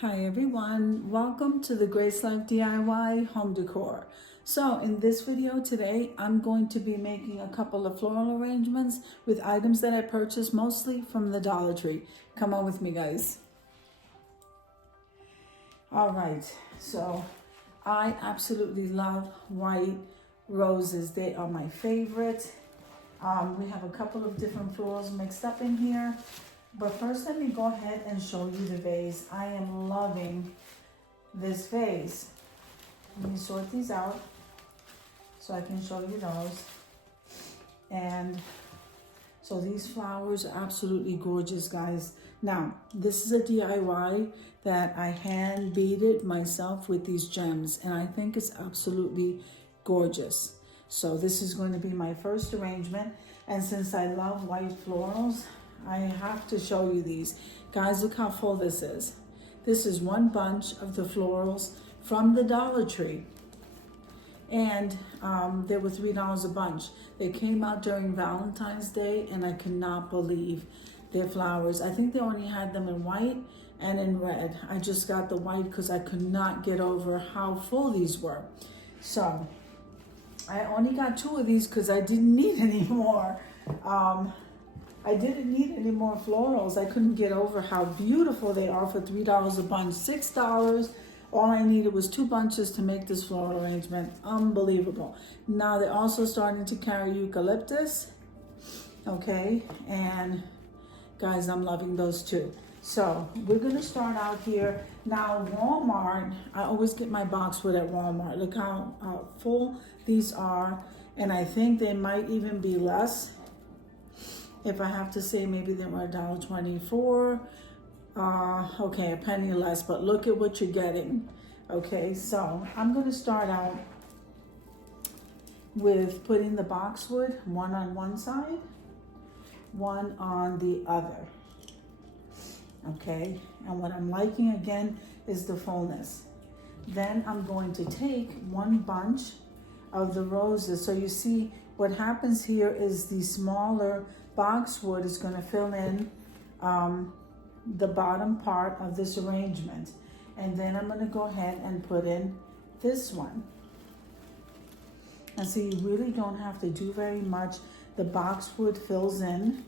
Hi everyone, welcome to the Grace Life DIY home decor. So in this video today, I'm going to be making a couple of floral arrangements with items that I purchased mostly from the Dollar Tree. Come on with me, guys. All right, so I absolutely love white roses. They are my favorite. We have a couple of different florals mixed up in here. But first, let me go ahead and show you the vase. I am loving this vase. Let me sort these out so I can show you those. And so these flowers are absolutely gorgeous, guys. Now, this is a DIY that I hand beaded myself with these gems, and I think it's absolutely gorgeous. So this is going to be my first arrangement. And since I love white florals, I have to show you these. Guys, look how full this is. This is one bunch of the florals from the Dollar Tree. And they were $3 a bunch. They came out during Valentine's Day, and I cannot believe their flowers. I think they only had them in white and in red. I just got the white because I could not get over how full these were. So I only got 2 of these because I didn't need any more. I didn't need any more florals. I couldn't get over how beautiful they are for $3 a bunch. $6. All I needed was 2 bunches to make this floral arrangement. Unbelievable. Now they're also starting to carry eucalyptus. Okay, and guys, I'm loving those too. So we're gonna start out here. Now Walmart, I always get my boxwood at Walmart. Look how full these are. And I think they might even be less. If I have to say, maybe they were $1.24. Okay, a penny less, but look at what you're getting. Okay, so I'm gonna start out with putting the boxwood, one on one side, one on the other. Okay, and what I'm liking again is the fullness. Then I'm going to take one bunch of the roses. So you see what happens here is the smaller boxwood is going to fill in the bottom part of this arrangement. And then I'm going to go ahead and put in this one. And so you really don't have to do very much. The boxwood fills in.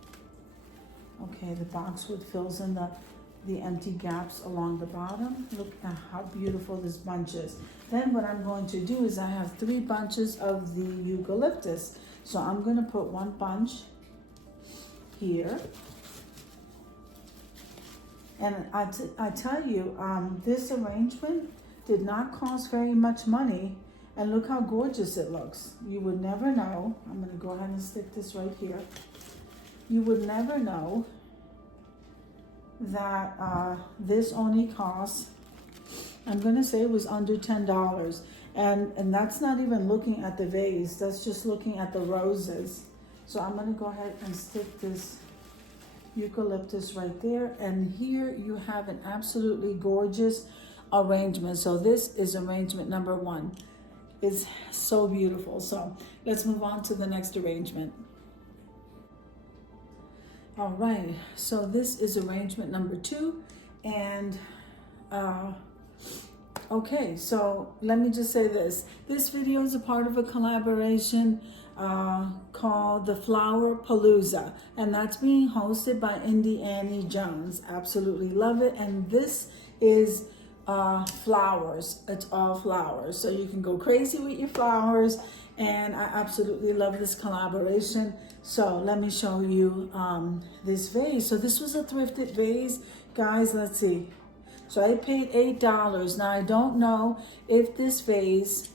Okay, the boxwood fills in the empty gaps along the bottom. Look at how beautiful this bunch is. Then what I'm going to do is I have 3 bunches of the eucalyptus. So I'm going to put one bunch here. And I tell you, this arrangement did not cost very much money. And look how gorgeous it looks. You would never know. I'm going to go ahead and stick this right here. You would never know that this only costs, I'm going to say it was under $10. And that's not even looking at the vase. That's just looking at the roses. So I'm going to go ahead and stick this eucalyptus right there. And here you have an absolutely gorgeous arrangement. So this is arrangement number 1. It's so beautiful. So let's move on to the next arrangement. All right, so this is arrangement number 2. And okay, so let me just say this. This video is a part of a collaboration called the Flower Palooza, and that's being hosted by Indie Annie Jones. Absolutely love it. And this is flowers. It's all flowers, so you can go crazy with your flowers. And I absolutely love this collaboration. So let me show you this vase. So this was a thrifted vase, guys. Let's see. So I paid $8. Now I don't know if this vase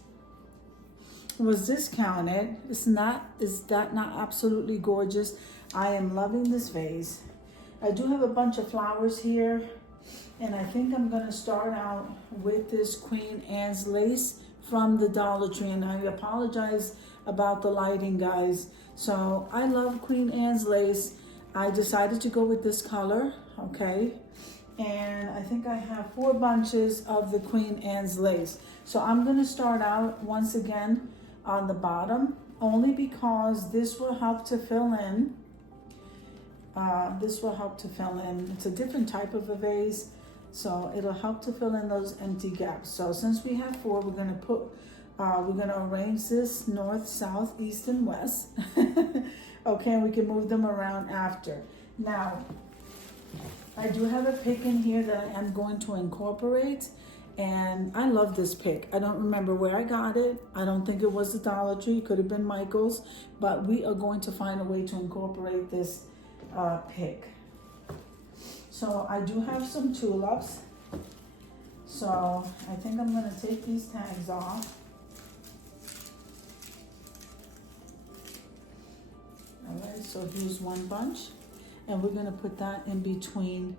was discounted. Is that not absolutely gorgeous? I am loving this vase. I do have a bunch of flowers here, and I think I'm gonna start out with this Queen Anne's lace from the Dollar Tree. And I apologize about the lighting, guys. So I love Queen Anne's lace. I decided to go with this color, okay? And I think I have 4 bunches of the Queen Anne's lace. So I'm gonna start out once again on the bottom, only because this will help to fill in. It's a different type of a vase. So it'll help to fill in those empty gaps. So since we have 4, we're gonna arrange this north, south, east, and west. Okay, and we can move them around after. Now, I do have a pick in here that I am going to incorporate, and I love this pick. I don't remember where I got it. I don't think it was the DollarTree, it could have been Michael's, but we are going to find a way to incorporate this pick. So I do have some tulips. So I think I'm gonna take these tags off. All right, so here's one bunch, and we're gonna put that in between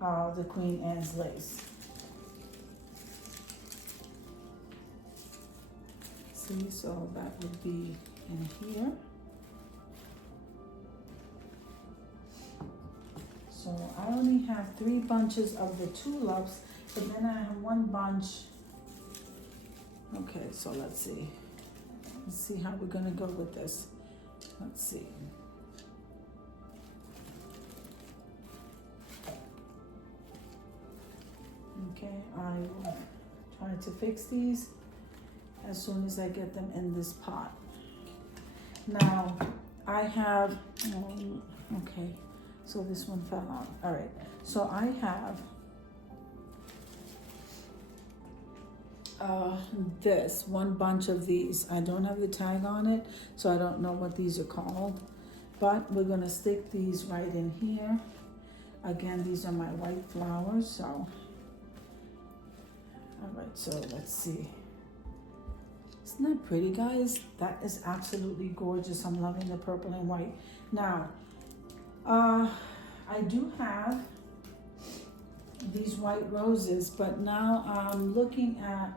the Queen Anne's lace. See, so that would be in here. So I only have 3 bunches of the tulips, but then I have 1 bunch. Okay, so let's see. Let's see how we're gonna go with this. Let's see. Okay, I will try to fix these as soon as I get them in this pot. Now, I have, okay, so this one fell out. All right, so I have this 1 bunch of these. I don't have the tag on it, so I don't know what these are called, but we're gonna stick these right in here. Again, these are my white flowers, so. All right, so let's see. Isn't that pretty, guys? That is absolutely gorgeous. I'm loving the purple and white. Now, I do have these white roses, but now I'm looking at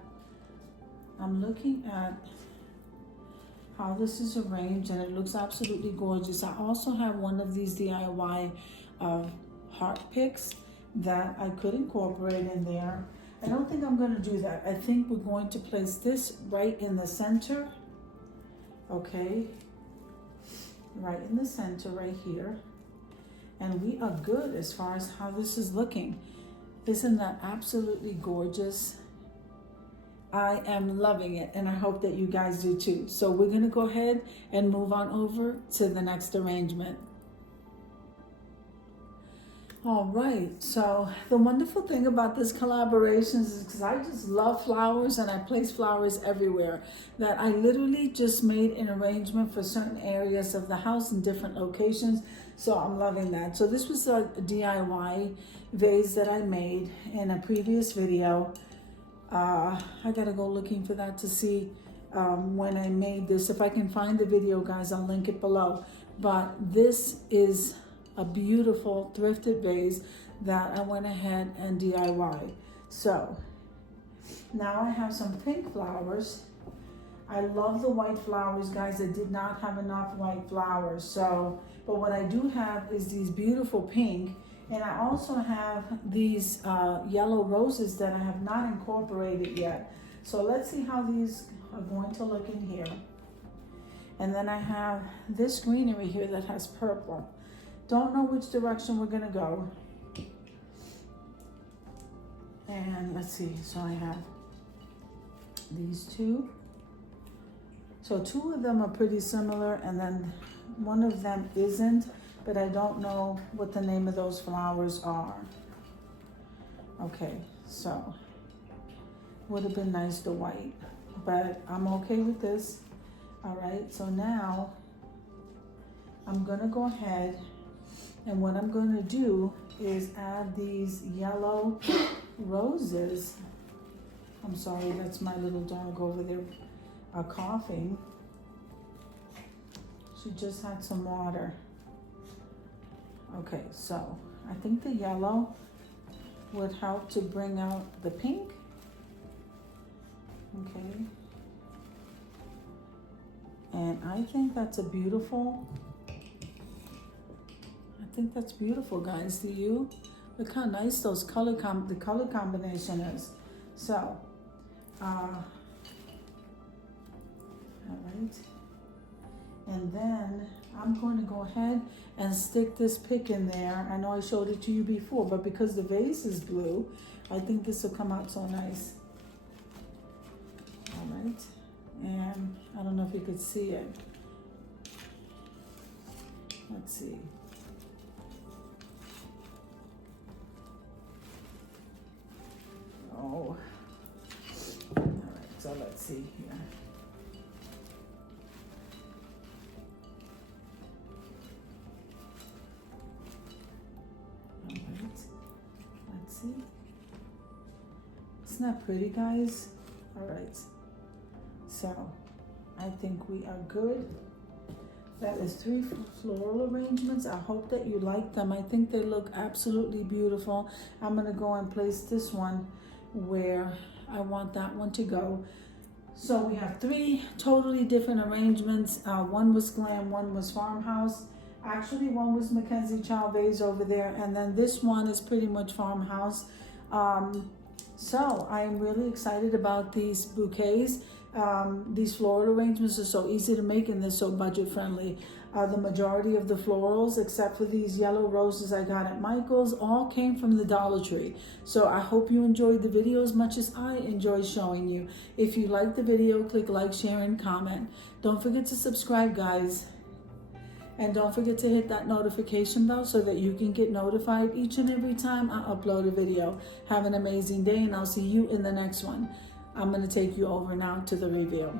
how this is arranged, and it looks absolutely gorgeous. I also have one of these DIY heart picks that I could incorporate in there. I don't think I'm going to do that. I think we're going to place this right in the center. Okay, right in the center, right here. And we are good as far as how this is looking. Isn't that absolutely gorgeous? I am loving it, and I hope that you guys do too. So we're gonna go ahead and move on over to the next arrangement. All right, so the wonderful thing about this collaboration is because I just love flowers and I place flowers everywhere, that I literally just made an arrangement for certain areas of the house in different locations. So I'm loving that. So this was a DIY vase that I made in a previous video. I gotta go looking for that to see when I made this. If I can find the video, guys, I'll link it below. But this is a beautiful thrifted vase that I went ahead and DIY. So now I have some pink flowers. I love the white flowers, guys. I did not have enough white flowers. So, but what I do have is these beautiful pink, and I also have these yellow roses that I have not incorporated yet. So let's see how these are going to look in here. And then I have this greenery here that has purple. Don't know which direction we're gonna go. And let's see, so I have these 2. So 2 of them are pretty similar, and then one of them isn't, but I don't know what the name of those flowers are. Okay, so would have been nice the white, but I'm okay with this. All right, so now I'm gonna go ahead, and what I'm gonna do is add these yellow roses. I'm sorry, that's my little dog over there coughing. She just had some water. Okay, so I think the yellow would help to bring out the pink. Okay. And I think that's a beautiful, guys. Do you? Look how nice those the color combination is. So, all right. And then I'm going to go ahead and stick this pick in there. I know I showed it to you before, but because the vase is blue, I think this will come out so nice. All right, and I don't know if you could see it. Let's see. Oh, all right, so let's see here. All right, let's see. Isn't that pretty, guys? All right, so I think we are good. That is 3 floral arrangements. I hope that you like them. I think they look absolutely beautiful. I'm gonna go and place this one where I want that one to go. So we have 3 totally different arrangements. One was glam, one was farmhouse. Actually, one was Mackenzie Child vase over there, and then this one is pretty much farmhouse. So I am really excited about these bouquets. These floral arrangements are so easy to make and they're so budget friendly. The majority of the florals, except for these yellow roses I got at Michael's, all came from the Dollar Tree. So I hope you enjoyed the video as much as I enjoyed showing you. If you liked the video, click like, share, and comment. Don't forget to subscribe, guys. And don't forget to hit that notification bell so that you can get notified each and every time I upload a video. Have an amazing day, and I'll see you in the next one. I'm going to take you over now to the review.